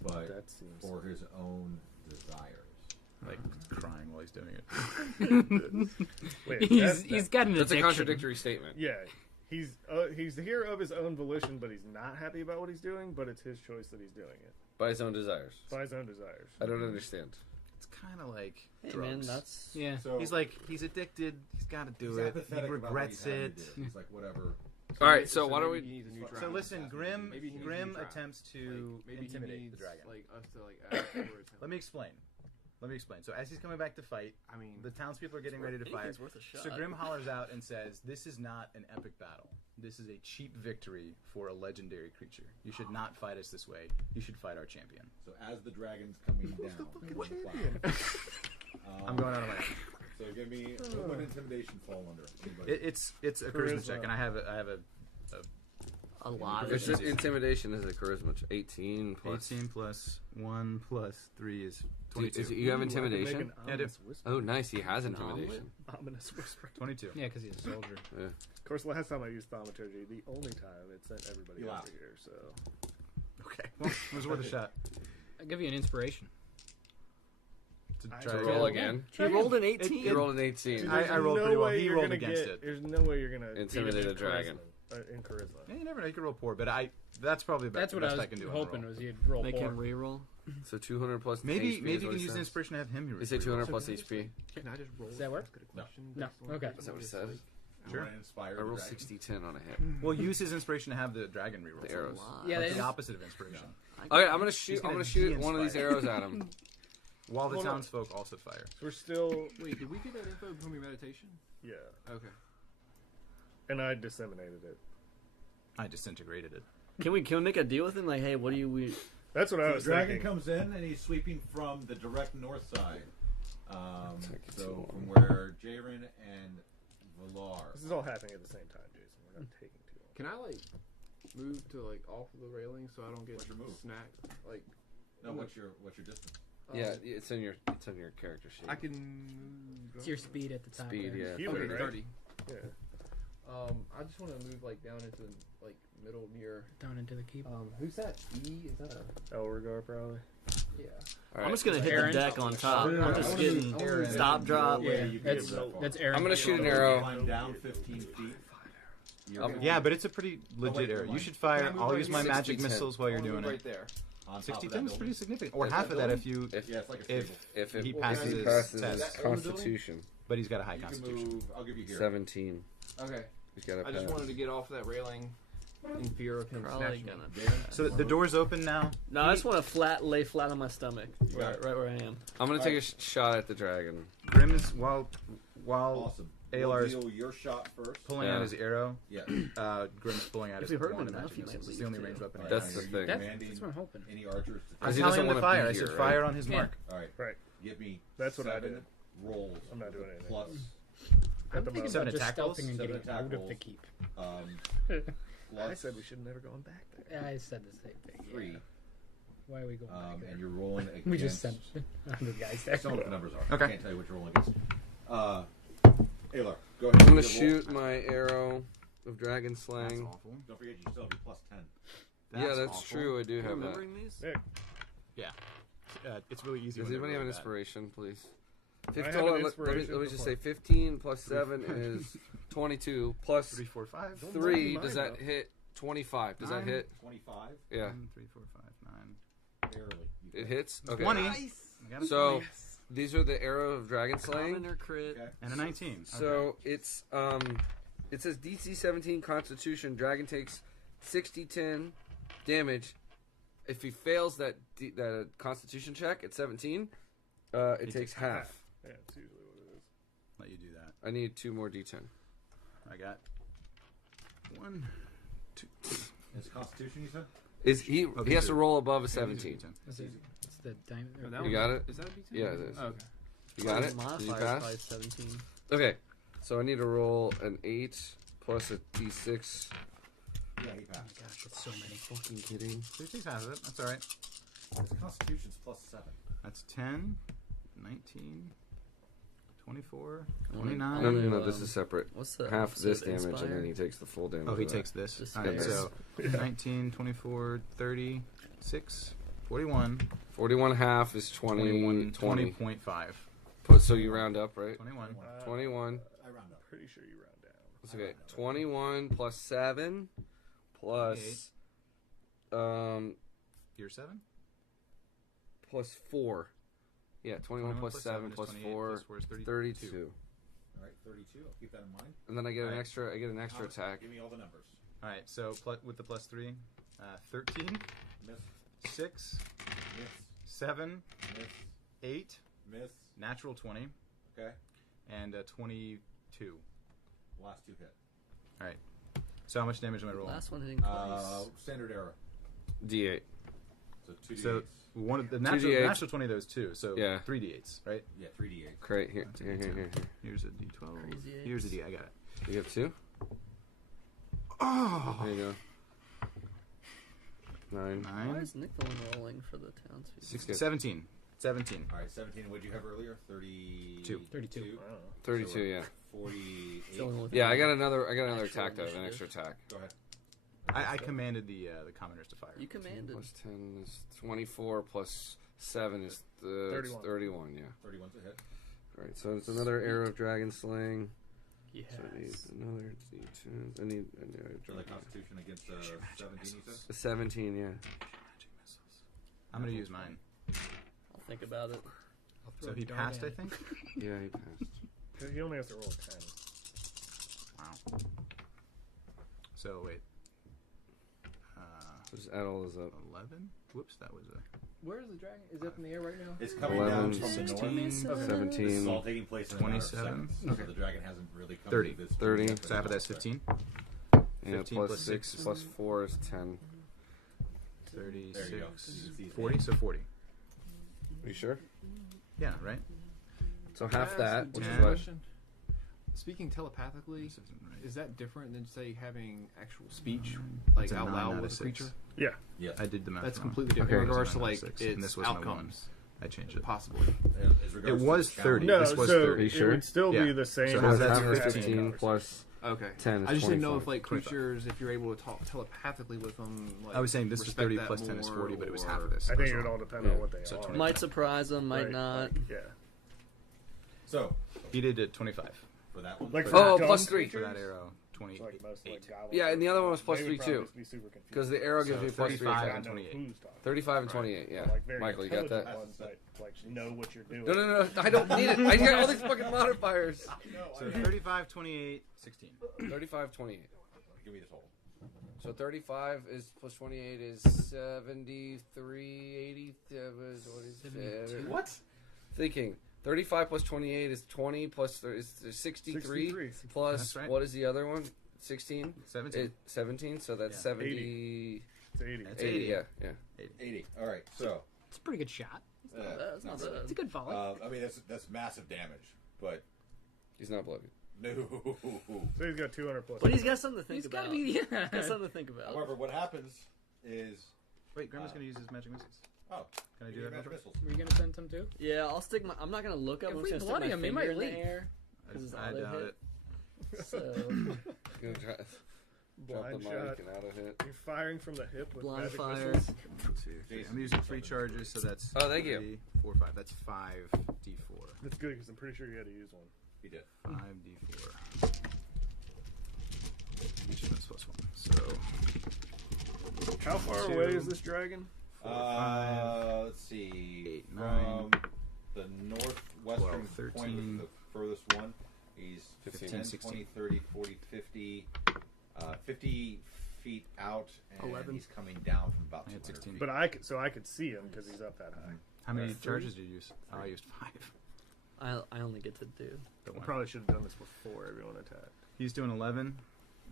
but That seems. for his own desires. Like crying while he's doing it. Wait, He's got an That's a addiction. contradictory statement. yeah. He's here of his own volition, but he's not happy about what he's doing. But it's his choice that he's doing it By his own desires. by his own desires. I don't understand. It's kind of like Hey, drugs. man, that's... Yeah. So He's like he's addicted. He's got to do he's it. He apathetic about what regrets he's having it. to do. He's like, whatever. All right, so why don't maybe we? he needs a new So dragon. listen, Grim Maybe he needs a Grim new dragon. attempts to Like, maybe he intimidate needs, the dragon. like us to like act towards him. Let me explain. So as he's coming back to fight, I mean, the townspeople are getting ready to fire. Anything's worth a shot. So Grim hollers out and says, "This is not an epic battle. This is a cheap victory for a legendary creature. You should not fight us this way. You should fight our champion." So as the dragon's coming down, I'm going out of my. So give me what would intimidation fall under? Anybody? It's a charisma Charisma. check, and I have a A lot of It's it. just intimidation is a charisma. 18 plus. 18 plus 1 plus 3 is 22. Is it, you have Ooh, I could make intimidation? an Yeah, I do. ominous whisper. Oh, nice. He has An intimidation. Ominous whisper. 22. Yeah, because he's a soldier. Yeah. Of course, last time I used thaumaturgy, the only time it sent everybody You over laugh. here. So Okay. Well, it was worth a shot. I'll give you an inspiration. To I try roll to Roll get- again. He rolled an 18. He rolled an 18. Dude, I there's rolled pretty well. way He you're rolled gonna against get- it. There's no way you're gonna Intimidate beat him a dragon. in charisma. Yeah, you never know. You could roll poor, but that's probably about That's the what I best was I can do. on a hoping roll. was you'd roll Make four. him reroll. So 200 plus Maybe HP maybe is you what can he use the says. inspiration to have him. You say 200 plus HP. can I just roll? Does that work? Ask it a question No. based on Okay. this? Is that what it Just, says? like, Sure. I want to inspire I the roll dragon. 60-10 on a hit. Well, use his inspiration to have the dragon reroll. The arrows. Yeah, That's that the is- opposite of inspiration. Okay, I'm gonna shoot. He's I'm gonna gonna shoot one of these de-inspire. arrows at him. While the Hold on. townsfolk also fire. So we're still, Wait, did we get that info from your meditation? yeah. Okay. And I disseminated it. I disintegrated it. Can we make a deal with him? Like, hey, what do you... That's what I So was the dragon thinking. comes in and he's sweeping from the direct north side. Take it So too from long. where Jaren and Valar. This is all happening at the same time, Jason. We're not taking too long. Can I like move to like off of the railing so I don't get What's your move? snacked? Like, No, what's your distance? Yeah, it's in your character sheet. I can move. It's your speed at the top. Speed, there. yeah. Healing, Okay, right? 30. Yeah. I just want to move like down into like middle near. Down into the keep. Who's that? E? Is that a? Elregard, probably. Yeah. All right. I'm just gonna hit Aaron. the deck on top. Yeah, I'm I just wanna getting move Aaron. stop drop. No way Yeah, you can that's get that far. that's Aaron. I'm gonna shoot an So arrow. you climb down 15 feet. You're I'll- gonna Yeah, be but it's a pretty legit wait, arrow. never You mind. should fire. Can I move I'll right use my here? magic 60-10. missiles while you're doing right it. there. on top of 60 that tons is building. pretty significant. Or Is half that of that building? if Yeah, it's like a if stable. If it he Well, passes can I his passes test. his constitution, But he's got a high You can constitution. move. I'll give you here. 17. Okay. He's got to I just pass. wanted to get off that railing in fear of him Probably snatching gonna. me. So the door's open now. No, I just want to lay flat on my stomach, You got it. right where I am. I'm gonna take a shot at the dragon. Grim is while Awesome. Alar's We'll deal your shot first. pulling Yeah. out his arrow. Yeah. Grim's pulling out If his we hurt him wand enough, magic he might missiles. It's leave the only too. ranged weapon. he That's has. the Are you thing. commanding That's what I'm hoping. any archers to I'm Because he telling doesn't him to wanna fire. be I said here, fire right? on his Yeah. mark. All right. Right. Give me That's what I 7 did. rolls. I'm not doing with a anything. plus. At I'm the thinking moment. Seven about just attack rolls? stealthing and Seven getting attack out of the rolls. keep. Plus I said we should never going back there. Yeah, I said the same thing. 3. Yeah. Why are we going back there? And you're rolling against. We just sent 100 guys there. I don't know what the numbers are. Okay. I can't tell you what you're rolling against. Alar, go ahead. I'm gonna Roll. shoot my arrow of dragon That's slaying. awful. Don't forget you still have your plus 10. Yeah, that's awful. true. I do have that. Remembering these? Yeah. It's really easy. Does when anybody they're have an really bad. inspiration, please? I 15, have hold an on, let me inspiration just for say 15 plus 7 is 22 plus 3, 4, 5. 3. mine, Does that though. hit 25? Does that 9. hit? 25. Yeah, 1, 3, 4, 5, 9. Barely. it hits. Okay. 20. I got a So 20. These are the arrow of dragon slaying. Common or crit. Okay. And a 19. So it's it says DC 17 Constitution. Dragon takes 60-10 damage. If he fails that Constitution check at 17, it takes half. Yeah, it's usually what it is. Let you do that. I need 2 more D10. I got 1, 2. It's Constitution, you said? Is he? Okay, He has so- to roll above a Okay, 17. It's the diamond. Oh, that You one- got it? Is that a D10? Yeah, it is. Oh, okay. You got it? Did you Modifier pass? probably 17. Okay, so I need to roll an 8 plus a D6. Yeah, he passed. Gosh, it's so many. Fucking kidding. 3 takes half of it. That's all right. His Constitution's +7. That's 10, 19, 24, No, 29. No, Um, this is separate. What's the Half this opposite of damage, and inspire? then he takes the full damage. Oh, he of that. takes this. Just All right, yes. so 19, 24, 30, 6, 41, 41 half is 21, 20. 20.5. So you round up, right? 21. 21. I round up. Pretty sure you round down. That's okay. 21 plus 7 plus Year 7? plus 4. Yeah, 21 plus 7 is plus 28, 4, plus 4 is 32. All right, 32. I'll keep that in mind. And then I get an Alright. extra. I get an extra Thomas, attack. Give me all the numbers. All right, so with the +3, 13, Miss, 6, miss, 7, miss, 8, miss. natural 20, Okay. and 22. Last 2 hit. All right. So how much damage am I rolling? Last one hitting twice. Standard error. D8. So 2d8s. So one of the 2d8s. natural 20 of those two. So Yeah. 3d8s, right? Yeah, 3d8. Great. Here. Here's a d12. Crazy Here's a eights. d. I got it. You have 2? Oh, There you go. 9. Why 9, is Nick the one rolling for the townspeople? 17. 17. All right, 17. What did you have earlier? 32. 32. I don't know. 32, So we're yeah. 48. It's the one with Yeah, the I got another actual attack, though. An initiative. extra attack. Go ahead. I commanded the commoners to fire. You commanded. Plus 10 is 24, plus 7 is 31. 31, yeah. 31's a hit. Alright, so it's another arrow of dragon slaying. Yes. So I need another D10. I need another So the Constitution against 17, you said? 17, yeah. I'm going to use mine. I'll think about it. So he passed, I think? Yeah, he passed. He only has to roll a 10. Wow. So, wait. So just add all those up. 11? Whoops, that was a... Where is the dragon? Is it up in the air right now? It's coming 11, down from the 16, north. 17. This is all taking place in a matter of 27. seconds. Okay. So the dragon hasn't really come 30. to this 30. yet, but So half of it's that's all 15. Yeah, 15 plus plus 6 6. plus 4 is 10. 36. There you go. You can see his 40, name. so 40. Are you sure? Yeah, right? So half Can I that, ask which a is what? question? Speaking telepathically, This isn't right. is that different than say having actual speech, It's like a out 9 loud out with of a 6. creature? Yeah. Yes. I did the math That's wrong. completely different Okay. in regards to It's a 9 out like of 6, its and this was my 1. outcomes, I changed it. possibly. As regards It to was the 30. No, This was so 30. it Sure? would still Yeah. be the same. So as how's the that first 15 conversation. plus Okay. 10 is I just didn't know 25. if like 25. creatures, if you're able to talk telepathically with them. Like, I was saying this was respect 30 that plus 10 is more, 40, but it was or- half of this. I think That's it would all. all depend Yeah. on what they So are. 20. Might surprise them, might Right, not. like, yeah. So, He did it 25 for that one. Like For for Oh, dumb plus 3. for that creatures, arrow. it's 28. like most like goblins. Yeah, and the other one was plus They 3 would probably too. just be super confused. Because the arrow gives So me plus 3 35 attack. and I know 28. who's talking. 35 and 28, yeah. Like very Michael, you got that? intelligent ones that like know what you're doing. No, I don't need it. I got all these fucking modifiers. So 35, 28, 16. 35, 28. Give me the total. So 35 is plus 28 is 73, 80. What is it? What? Thinking. 35 plus 28 is 20 plus is 63 plus That's right. what is the other one? 16? 17. 17, so that's Yeah. 70. It's 80. That's 80, 80. yeah. 80. All right. So, It's a pretty good shot. That's not bad. It's a good volley. I mean, that's massive damage, but He's not bloody. no. So he's got 200 plus. But he's got something to think He's about. got to be, yeah. Got something to think about. However, what happens is, Wait, Grandma's going to use his magic missiles. oh, Can I do you that? get real quick? missiles. Were you going to send him too? Yeah, I'll stick my. I'm not gonna look up. If I'm we just gonna bloody stick my him, he finger might in the leave. air. 'Cause it's I auto doubt hit. it. So Gonna try, drop Blind the shot. mic and auto hit. You're firing from the hip with blind magic fire. missiles. Let's see. I'm using 3 charges, so that's Oh, thank you. 3, 4, 5. That's 5d4. That's good because I'm pretty sure you had to use one. He did. 5d4. Each of them's plus 1. So, How far 2, away is this dragon? 4, 5. Let's see. 8, 9, the northwestern 12, point, 13. the furthest one. He's 15, 10, 16. 20, 30, 40, 50, 50 feet out, and 11. he's coming down from about I had 200 16. feet. But I could see him because he's up that high. How many 3? charges did you use? Oh, I used 5. I only get to do. The I one. probably should have done this before everyone attacked. He's doing 11.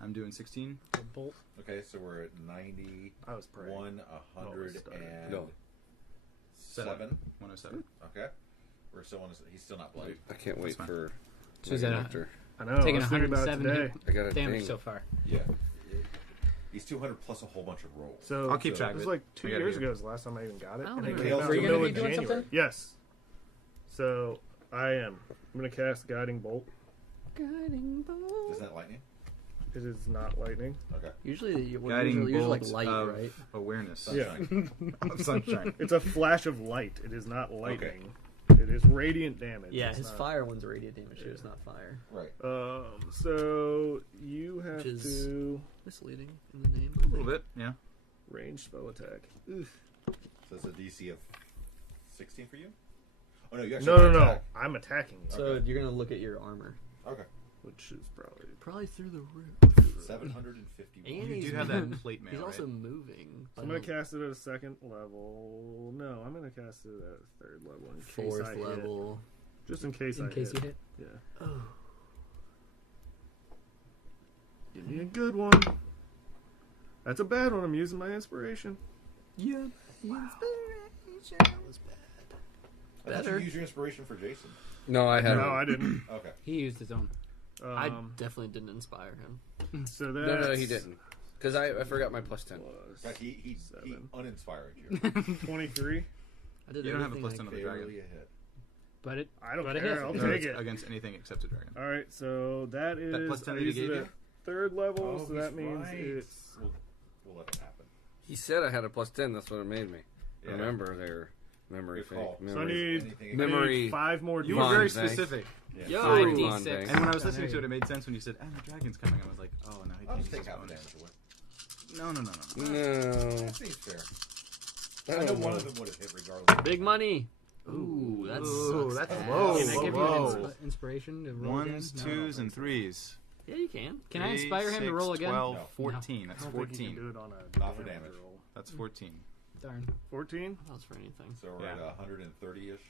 I'm doing 16. Bolt. Okay, so we're at 91, I was praying. 107. No. 107. Okay. We're still on. He's still not bloody. I can't wait fine. for So is that after. I know. Taking I was thinking about it 107 today. I got a damage thing. so far? Yeah. He's 200 plus a whole bunch of rolls. So I'll keep so track it of was it. like 2 I got it years here. ago was the last time I even got it. Oh, And it really? came out Are you in the gonna middle be of doing January. something? Yes. So I am. I'm going to cast Guiding Bolt. Guiding bolt. Is that lightning? It is not lightning. Okay. Usually, Guiding usually like bolt light, of right? awareness. Sunshine. Of sunshine. It's a flash of light. It is not lightning. It is radiant damage. Yeah, It's his not- fire one's radiant damage too. It's not fire. Right. So you have Which is- to Misleading in the name. A little bit, yeah. range spell attack. So it's a DC of 16 for you? Oh no, you actually No. attack. I'm attacking you, So Okay. you're gonna look at your armor. Okay. which is Probably through the roof. 751. And You he's do have that moving. plate mail, He's also right? moving. I'm going to cast it at a second level. No, I'm going to cast it at a third level in case Fourth I hit. level. Just in case In I case you hit. hit. Yeah. Give me a good one. That's a bad one. I'm using my inspiration. Yeah. That was bad. I thought Better. you used your inspiration for Jason. No, I haven't. No, I didn't. Okay. He used his own. I definitely didn't inspire him. So that's No, he didn't. Because I forgot my plus 10. In fact, he 7. uninspired you. 23. I did You don't have a everything plus I 10 on the could. dragon. Barely a hit. But it. I don't But it care. hits. I'll No, take it's it. against anything except a dragon. All right, so that is. That plus 10 I that he used gave it you? at third level, Oh, so that he's means right. it's. We'll let it happen. He said I had a plus 10. That's what it made me. Yeah. Remember their memory Good call. fake. So I Memory. need, Anything I Memory- need 5 more. You D6. were very Vaughn, thanks. specific. Yeah. Yo! 5d6. Vaughn, And when I was Yeah, listening there to it, it made sense when you said, the dragon's coming. I was like, oh, no, he I'll can't just use take half the bonus. damage away. No. No. That seems fair. I I know don't one know. of them would have hit regardless. Big money. Ooh, that Ooh, sucks. that's ass. low. Can I give you Whoa. inspiration to roll again? 1s, No. 2s, and 3s. Yeah, you can. Can I 3, inspire him to 6, roll again? 12, No. 14. I That's don't think you can 14. do it on a Not for damage. roll. That's 14. Darn. 14? That was for anything. So we're Yeah. at 130-ish.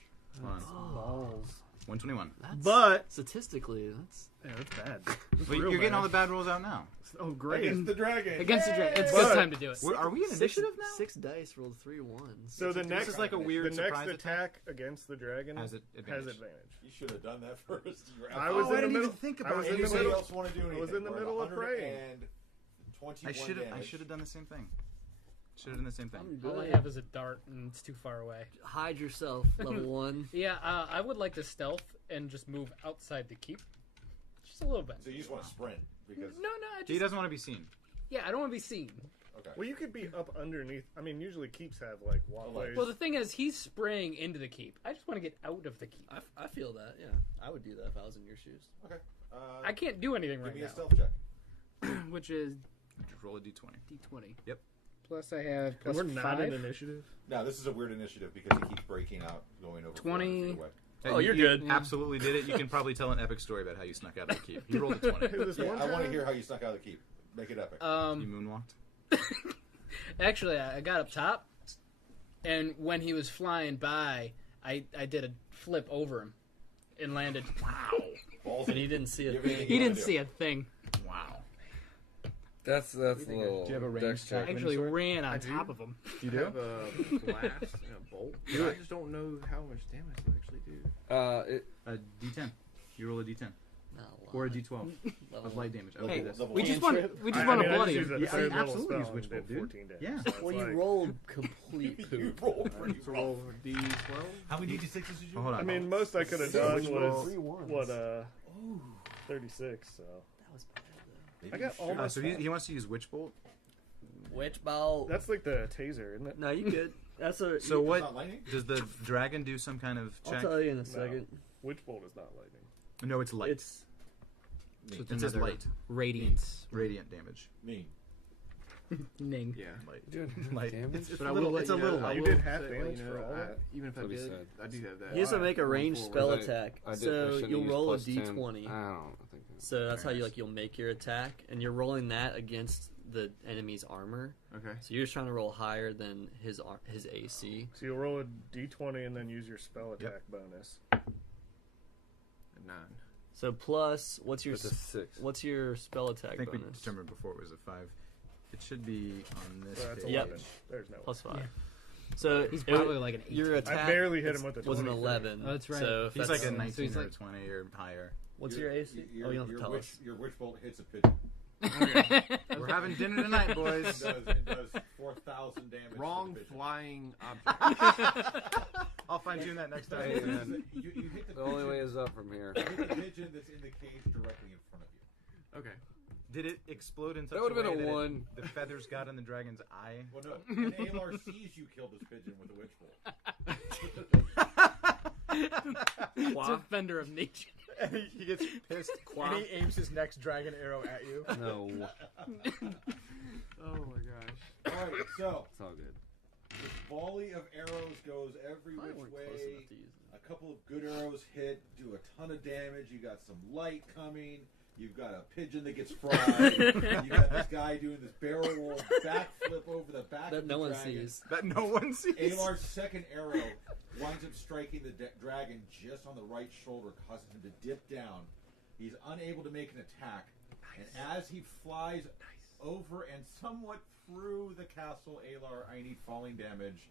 Come on. Balls. 121. That's, But statistically, that's yeah, that's bad. But you're getting all the bad rolls out now. Oh, great. Against the dragon. Against the dragon. It's a But- good time to do it. Are we in initiative now? 6 dice rolled 3 ones. So the This next is like a weird the next surprise attack against the dragon Has has it advantage? advantage. You should have done that first. You were I was Oh, in I the didn't middle. even think I about was it. in the Anybody middle. else want to do anything? was in the We're at middle of praying. 121 I should have done the same thing. Should have done the same thing. I'm All I good. have is a dart, and it's too far away. Hide yourself, level 1. Yeah, I would like to stealth and just move outside the keep. Just a little bit. So you just want to sprint because No, I He just... doesn't want to be seen. Yeah, I don't want to be seen. okay. Well, you could be up underneath. I mean, usually keeps have like walkways. Well, the thing is, he's spraying into the keep. I just want to get out of the keep. I feel that, yeah. I would do that if I was in your shoes. Okay. I can't do anything Give right me a now. stealth check. Which is Just roll a d20. D20. Yep. Plus I have plus we're not 5. in initiative. Now this is a weird initiative because he keeps breaking out, going over 20. 400 feet away. Oh, you're you good. Absolutely did it. You can probably tell an epic story about how you snuck out of the keep. You rolled a 20. This Yeah, one I want to time- hear how you snuck out of the keep. Make it epic. You moonwalked. Actually, I got up top, and when he was flying by, I did a flip over him and landed. Balls And he didn't see You it. have anything He you wanna didn't do? see a thing. Wow. That's a little. Do you have a range dex check? check? Actually Sword? ran on I do. top of him. You I have a blast and a bolt. But I just don't know how much damage they actually do. A d10. You roll a d10. Not Or a lot. d12 Level of light damage. I'll Level- do this. level We one. just want to I bloody just him. used a Yeah, third level absolutely spell use and Witch did Bolt, dude. 14 damage. Yeah. So it's Well, you like- rolled complete You poop. roll pretty So rough. roll D12. How many d6s did you? Oh, hold on. I mean, most I could have Yeah, done which was Three ones. what 36. So That was bad, though. Maybe I got you all should. my- So he wants to use Witch Bolt. Witch bolt. that's like the taser, isn't it? No, you good. That's a. So It's what not lightning? does the dragon do? Some kind of I'll check? tell you in a second. Witch bolt is not lightning. No, it's light. It's So it says another light, Radiance. radiant damage. Mean. Ning. Yeah. Light. damage. But I will let it's a you know, little I light. You will did half say, damage you for know, all that? even if I That's what he did, said. I do have that. You also make a Going ranged forward. spell I- attack. I So should've you'll used roll a plus 10. d20. I don't think. So that's how you'll make your attack, and you're rolling that against the enemy's armor. Okay. So you're just trying to roll higher than his AC. So you'll roll a d20 and then use your spell attack bonus. A 9. So plus, what's your It's a 6. what's your spell attack I think we bonus? determined before it was a 5. It should be on this So that's page. 11. There's no Plus 5. Yeah. So He's it- probably like an 8. your attack. I barely hit him with the was an 23. 11. Oh, that's right. So if He's that's- like a 19 he's or like- 20 or higher. What's your AC? Oh, you don't have to tell us. Your witch bolt hits a pigeon. We're having dinner tonight, boys. It does 4,000 damage. Wrong to the pigeon. flying object. I'll fine tune that next Hey, time. man. You hit the The only pigeon- way is up from here. you hit the pigeon that's in the cage directly in front of you. Okay. Did it explode in such That would've a been way a that 1. the feathers got in the dragon's eye? Well, no. And Alar sees you kill this pigeon with a witch bolt. Defender of nature. And he gets pissed, and he aims his next dragon arrow at you. No, Oh my gosh. All right, so it's all good. this volley of arrows goes every Probably which weren't way. close enough to use it. A couple of good arrows hit, do a ton of damage. You got some light coming. You've got a pigeon that gets fried. You got this guy doing this barrel roll backflip over the back That of no the one dragon. sees. That no one sees. Alar's second arrow winds up striking the dragon just on the right shoulder, causing him to dip down. He's unable to make an attack. And as he flies over and somewhat through the castle, Alar, I need falling damage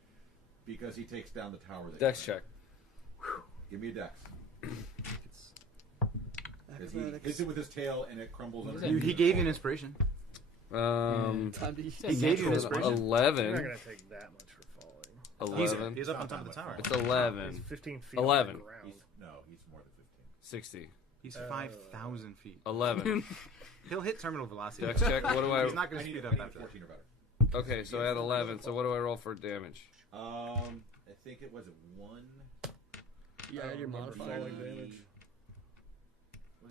because he takes down the tower. That Dex you're in. check. Give me a dex. Because he hits it with his tail and it crumbles under him. He gave you an inspiration. Time to use He gave you an inspiration. You're not 11. going to take that much for falling. 11. He's up on top of the tower. It's He's 11. 15 feet 11. off the ground. He's more than 15. 60. He's 5,000 feet. 11. He'll hit terminal velocity. Dex check. What do I? He's not going I to need, speed I up need after that. 14 or better. Okay, so I had 11. So what do I roll for damage? I think it was 1. Yeah, your remember modifier. falling damage.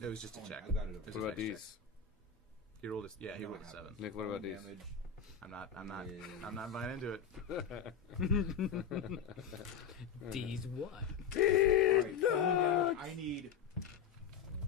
It was just a check. I got it. It's What a about dex check. these? He rolled a, yeah, he rolled a 7. Nick, what about these? I'm not buying into it. D's what? I need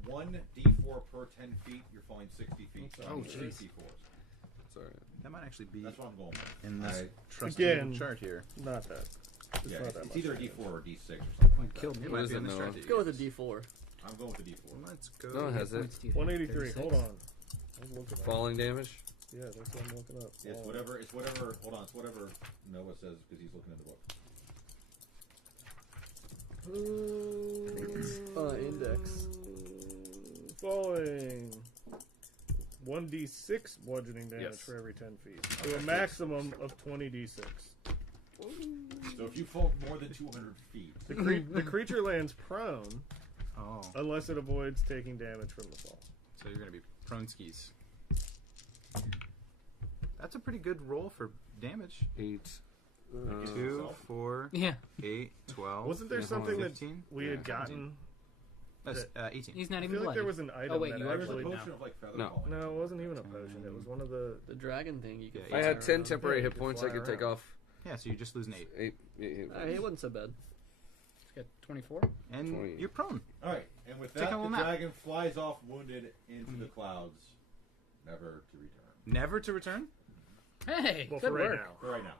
1 d4 per 10 feet. You're falling 60 feet. So I Oh, need jeez. 6 d4s. Sorry. That might actually be That's what I'm going with. in this I- trusty Again. chart here. Not that. It's Yeah, not that it's much either a damage. d4 or a d6 or something like that. Killed me. It What might is be in it, this Noah? chart. Let's go with a D4. I'm going with the d4. Let's go. No one has it. 183. Hold on. I was looking at Falling damage? Yeah, that's what I'm looking up. It's whatever. It's whatever. Hold on. It's whatever Noah says because he's looking in the book. Index. Falling. 1d6 bludgeoning damage Yes. for every 10 feet. To a maximum of 20d6. So if you fall more than 200 feet, The creature lands prone Oh, unless it avoids taking damage from the fall. so you're going to be prone skis. That's a pretty good roll for damage. 8. 2, 4, Yeah. 8, 12. Wasn't there yeah, something that 15? we had Yeah. gotten? That's 18. He's not I even feel like bloody. there was an item wait, that you are there's a actually. potion of like feather No. falling. No, it wasn't even a potion. It was one of the. The dragon thing you could. Yeah, I yeah. had 10 temporary Yeah, you hit could points I fly could take around. off. Yeah, so you just lose an 8. 8 hit It points. wasn't so bad. He's got 24. And 20. you're prone. All right, and with Take that, a the little nap. dragon flies off wounded into the clouds, never to return. Never to return? Hey, Well, good for right work. now. For right now,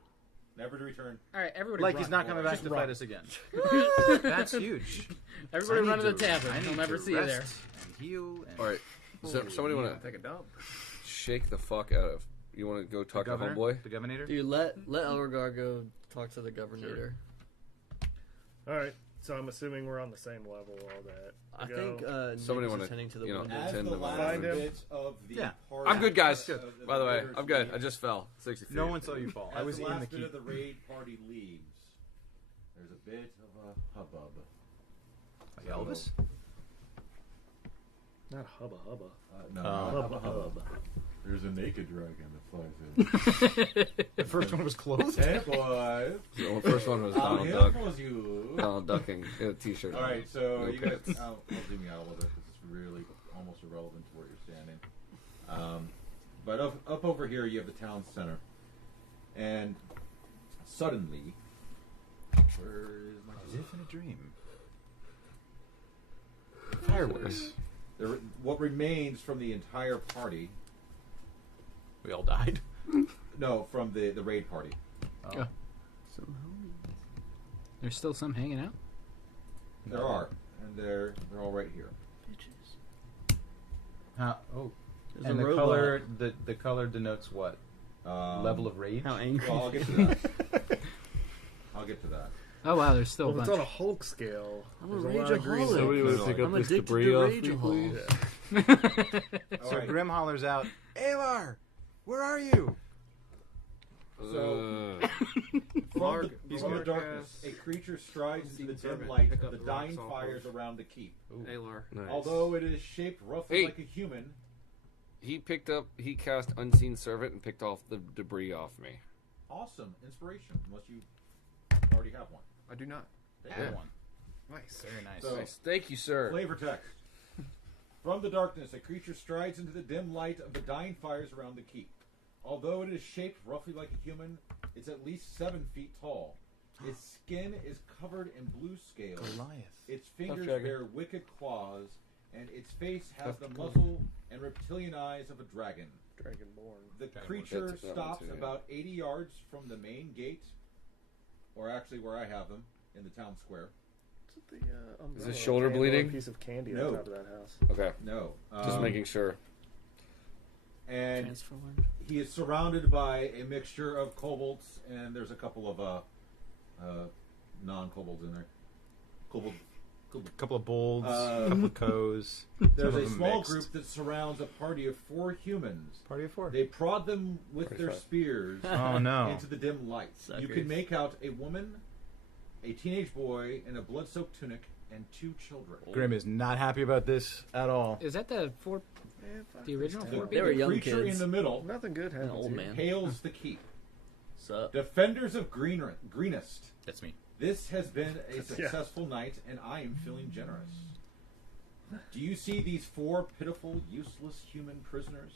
never to return. All right, everybody. Like run. he's not coming back Just to run. fight us again. That's huge. Everybody I run to need the tavern. I He'll need never to see you there. rest And heal. And Alright. So, somebody want to Take a dump. shake the fuck out of. You want to go talk to governor? homeboy? The governor? Dude, let Elgar go talk to the governor. All right, so I'm assuming we're on the same level. All that. I Go. think Somebody Nick wanna, is attending to the you know, wounded. As Tend the to last find him. bit of the Yeah. party, I'm good, guys. of the By the way, raiders I'm good. leave, I just fell 60 feet. No one saw you fall. I as was the in the last bit keep. of the raid party leaves, there's a bit of a hubbub. Like Elvis? Not hubba hubba. No, Hubba hubba. there's a naked dragon that flies in. The first one was closed. Hey boys, So the first one was I'm Donald here Duck. for you. Donald Ducking in a t-shirt. All right, so No you guys, pants. I'll zoom you out a little bit because it's really almost irrelevant to where you're standing. But up over here, you have the town center, and suddenly, where is my? As if in a dream. Fireworks. What remains from the entire party? We all died. No, from the raid party. Oh. There's still some hanging out. There are, and they're all right here. Oh. There's And a the robot. color, the color denotes what? Level of rage. How angry? Well, I'll get to that. I'll get to that. Oh wow, there's still Well, a if bunch. it's on a Hulk scale, I'm a there's a lot of green. rageaholic. Somebody would pick up I'm this addicted debris to off me, rageaholic. please. All So right. Grim hollers out, Alar, where are you? So, Larg- from the Larg darkness, has a creature strides into the dim servant. light Pick of up the the dying rocks off fires of- around the keep. Alar. Nice. Although it is shaped roughly Hey. like a human, he cast Unseen Servant and picked off the debris off me. awesome inspiration. Unless you already have one. I do not. Add one. Nice. Very nice. So- Nice. Thank you, sir. Flavor text. From the darkness, a creature strides into the dim light of the dying fires around the keep. Although it is shaped roughly like a human, it's at least 7 feet tall. Its skin is covered in blue scales. Goliath. Its fingers Dragon. bear wicked claws, and its face has the Tough muzzle and reptilian eyes of a dragon. Dragonborn. The Dragonborn. creature That's a good one stops too, yeah. about 80 yards from the main gate, or actually where I have them, in the town square. Is his shoulder bleeding? A piece of candy No. on top of that house. Okay, No. just making sure. And Transformed. he is surrounded by a mixture of kobolds, and there's a couple of non-kobolds in there. Kobold. A couple of bolds, Uh, a couple of coes. There's some a of them small mixed. group that surrounds a party of 4 humans. Party of 4. They prod them with their 45. spears Oh no. into the dim light. You Suckers. can make out a woman, a teenage boy in a blood-soaked tunic, and 2 children. Grim is not happy about this at all. Is that the original The, 4 They were the young creature kids. in the middle Nothing good An happens old here. man. hails the keep. Sup? Defenders of Greenest. That's me. This has been a successful night, and I am feeling generous. Do you see these 4 pitiful, useless human prisoners?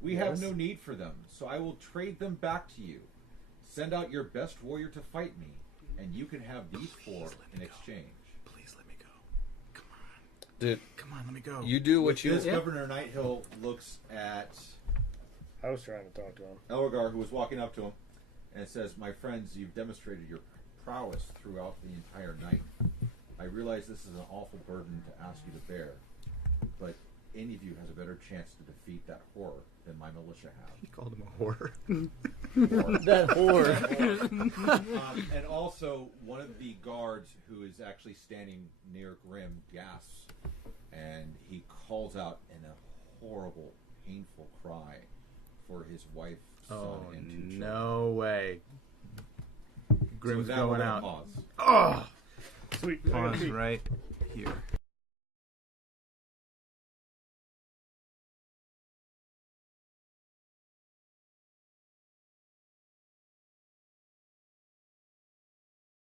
We have no need for them, so I will trade them back to you. Send out your best warrior to fight me, and you can have these 4 in exchange. Please let me go. Come on. Dude, Come on, let me go. you do what With you. this, Governor Nighthill looks at I was trying to talk to him. Elgar, who was walking up to him, and says, "My friends, you've demonstrated your prowess throughout the entire night. I realize this is an awful burden to ask you to bear, but any of you has a better chance to defeat that horror than my militia He called him a horror. have." That whore. And also, one of the guards who is actually standing near Grim gasps, and he calls out in a horrible, painful cry for his wife, son, Oh and 2 children. no way. So Grim's with that, we're going gonna out. pause. Oh, Sweet. pause right here.